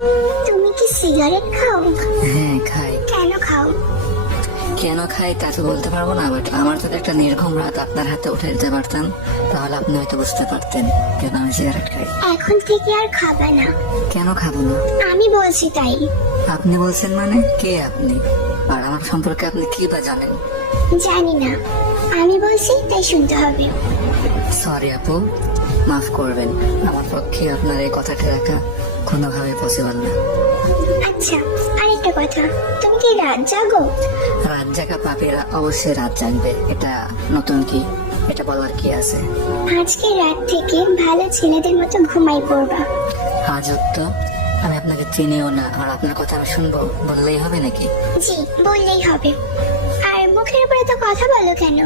তুমি কি সিগারেট খাও? হ্যাঁ খাই। কেন খাও? কেন খাই তা তো বলতে পারবো না, বাট আমার যদি একটা নির্ঘুম রাত আপনার হাতে উঠে দিতে পারতাম তাহলে আপনি হয়তো বুঝতে পারতেন কেন আমি সিগারেট খাই। এখন থেকে আর খাবে না। কেন খাবো না? আমি বলছি তাই। আপনি বলছেন মানে? কে আপনি? আর আমার সম্পর্কে আপনি কি বা জানেন? জানি না, আমি বলছি তাই শুনতে হবে। সরি আপু, মাফ করবেন, আমার পক্ষে আপনার এই কথাটা রাখা কোনোভাবে পসিবল না। আচ্ছা, আরেকটা কথা, তুমি কি রাত জাগো? রাত জাগা পাপীরা অবশ্যই রাত জাগবে, এটা নতুন কি? এটা বলার কি আছে? আজকে রাত থেকে ভালো ছেলেদের মতো ঘুমাই পড়বা। আজ তো আমি আপনাকে চিনিও না, আর আপনার কথা আমি শুনবো বললেই হবে নাকি? জি, বললেই হবে। আর মুখের উপরে তো কথা বলো কেন?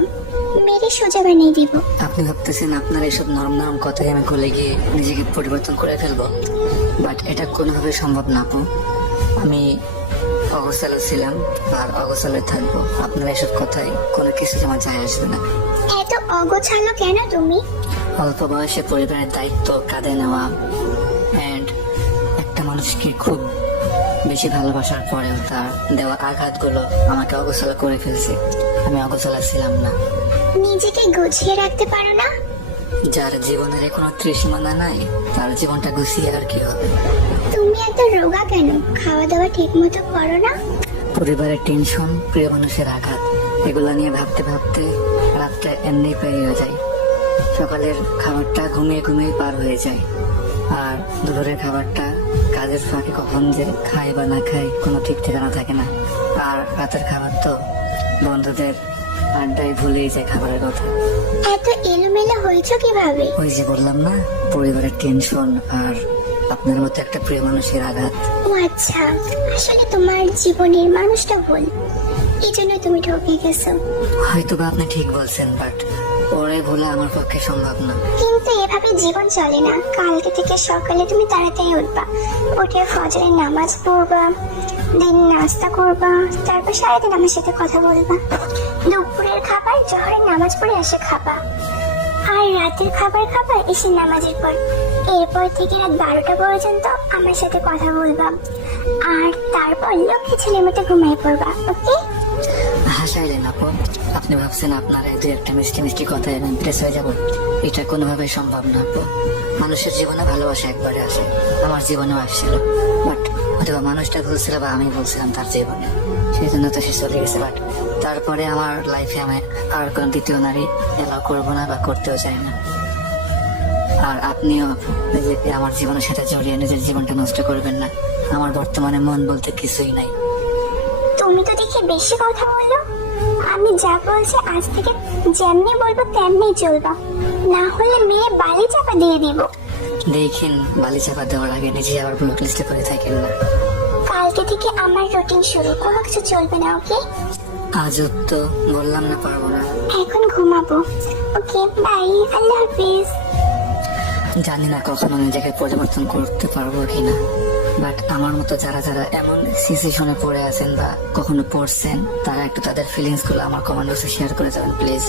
মেরে সোজা বানিয়ে দিব। আপনি ভাবতেছেন আপনার এইসব নরম নরম কথায় আমি গলে গিয়ে নিজেকে পরিবর্তন করে ফেলবো, বাট এটা কোনোভাবে সম্ভব না আপু। আমি অগোছালো ছিলাম আর অগোছালো থাকবো, আপনার এসব কথায় কোনো কিছু আমার যায় আসবে না। এত অগোছালো কেন তুমি? অল্প বয়সে পরিবারের দায়িত্ব কাঁধে নেওয়া অ্যান্ড একটা মানুষকে খুব বেশি ভালোবাসার পরেও তার দেওয়া আঘাতগুলো আমাকে অগোছালো করে ফেলছে। আমি অগোছালো ছিলাম না। নিজেকে গুছিয়ে রাখতে পারো না? যার জীবনের কোনো ত্রিসীমানা নাই তার জীবনটা গুছিয়ে আর কি হবে? তুমি এত রোগা কেন? খাওয়া দাওয়া ঠিক মতো করো না? পরিবারের টেনশন, প্রিয় মানুষের আঘাত, এগুলা নিয়ে ভাবতে ভাবতে রাতটা এমনি পেরিয়ে যায়। সকালের খাবারটা ঘুমিয়ে ঘুমিয়ে পার হয়ে যায়, আর দুপুরের খাবারটা কাজের ফাঁকে কখন যে খাই বা না খাই কোনো ঠিক ঠিকানা থাকে না। আর রাতের খাবার তো বন্ধুদের আড্ডায় ভুলেই যায় খাবারের কথা। এত এলোমেলো হয়েছে কিভাবে? ওই যে বললাম না, পরিবারের টেনশন আর আপনার মতো একটা প্রিয় মানুষের আঘাত। ও আচ্ছা, আসলে তোমার জীবনের মানুষটা ভুল, এই জন্য তুমি ঠকে গেছো। হয়তো বা আপনি ঠিক বলছেন, বাট পরে ভুলে আমার পক্ষে সম্ভব না। কিন্তু এভাবে জীবন চলে না। কালকে থেকে সকালে তুমি তাড়াতাড়ি উঠবা, উঠে ফজরের নামাজ পড়বা, দিন নাস্তা করবা, তারপর সারাদিন আমার সাথে কথা বলবা। দুপুরের খাবার জোহরের নামাজ পড়ে এসে খাবা, আর রাতের খাবার খাবা এসে নামাজের পর। এরপর থেকে রাত 12টা পর্যন্ত আমার সাথে কথা বলবা, আর তারপর লক্ষ্মী ছেলের মতো ঘুমিয়ে পড়বা। ওকে? হাসাইলেন আপু, আপনি ভাবছেন আপনার এই দুই একটা মিষ্টি মিষ্টি কথায় আমি ইমপ্রেস হয়ে যাবো? এটা কোনোভাবে সম্ভব না আপু। মানুষের জীবনে ভালোবাসা একবারে আসে, আমার জীবনেও আসছিল, বাট হয়তো মানুষটা ভুলছিল বা আমি বলছিলাম তার জীবনে, সেই জন্য তো সে চলে গেছে। বাট তারপরে আমার লাইফে আমি আর কোনো দ্বিতীয় নারী এলাও করবো না বা করতেও চাই না। আর আপনিও নিজেকে আমার জীবনের সাথে জড়িয়ে নিজের জীবনটা নষ্ট করবেন না। আমার বর্তমানে মন বলতে কিছুই নাই। তুমি তো দেখি বেশি কথা বলো। আমি যা বলছি আজ থেকে যেমনি বলবো তেমনি চলবা, না হলে মেয়ে বালি চাপা দিয়ে দিব। দেখেন, বালি চাপা দেওয়ার আগে নিজে আবার ব্লক লিস্টে করে থাকেন না। কালকে থেকে আমার রুটিন শুরু, কোনো কিছু চলবে না। ওকে? আজও তো বললাম না পারবো না। এখন ঘুমাবো। ওকে, বাই, আল্লাহ হাফিজ। জানি না কখনো নিজেকে পরিবর্তন করতে পারবো কিনা, বাট আমার মতো যারা যারা এমন সিচুয়েশনে পড়ে আছেন বা কখনো পড়ছেন, তারা একটু তাদের ফিলিংস গুলো আমার কমেন্ট বক্সে শেয়ার করে যাবেন প্লিজ।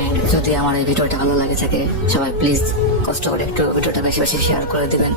এন্ড যদি আমার এই ভিডিওটা ভালো লাগে থাকে, সবাই প্লিজ কষ্ট করে একটু ভিডিওটা বেশি বেশি শেয়ার করে দিবেন।